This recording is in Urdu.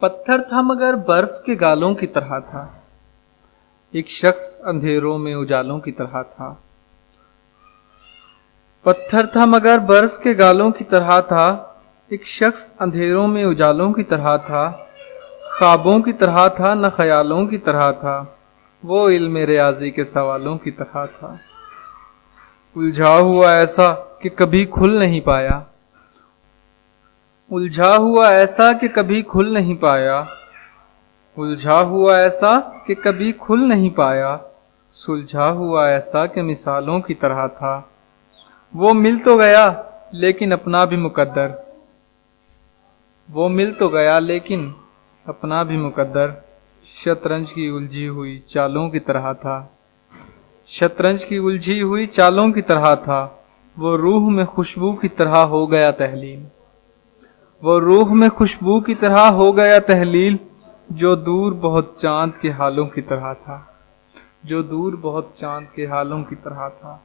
پتھر تھا مگر برف کے گالوں کی طرح تھا، ایک شخص اندھیروں میں اجالوں کی طرح تھا۔ پتھر تھا مگر برف کے گالوں کی طرح تھا، ایک شخص اندھیروں میں اجالوں کی طرح تھا۔ خوابوں کی طرح تھا نہ خیالوں کی طرح تھا، وہ علم ریاضی کے سوالوں کی طرح تھا۔ الجھا ہوا ایسا کہ کبھی کھل نہیں پایا، الجھا ہوا ایسا کہ کبھی کھل نہیں پایا، الجھا ہوا ایسا کہ کبھی کھل نہیں پایا، سلجھا ہوا ایسا کہ مثالوں کی طرح تھا۔ وہ مل تو گیا لیکن اپنا بھی مقدر، وہ مل تو گیا لیکن اپنا بھی مقدر، شطرنج کی الجھی ہوئی چالوں کی طرح تھا، شطرنج کی الجھی ہوئی چالوں کی طرح تھا۔ وہ روح میں خوشبو کی طرح ہو گیا تحلیل، وہ روح میں خوشبو کی طرح ہو گیا تحلیل، جو دور بہت چاند کے حالوں کی طرح تھا، جو دور بہت چاند کے حالوں کی طرح تھا۔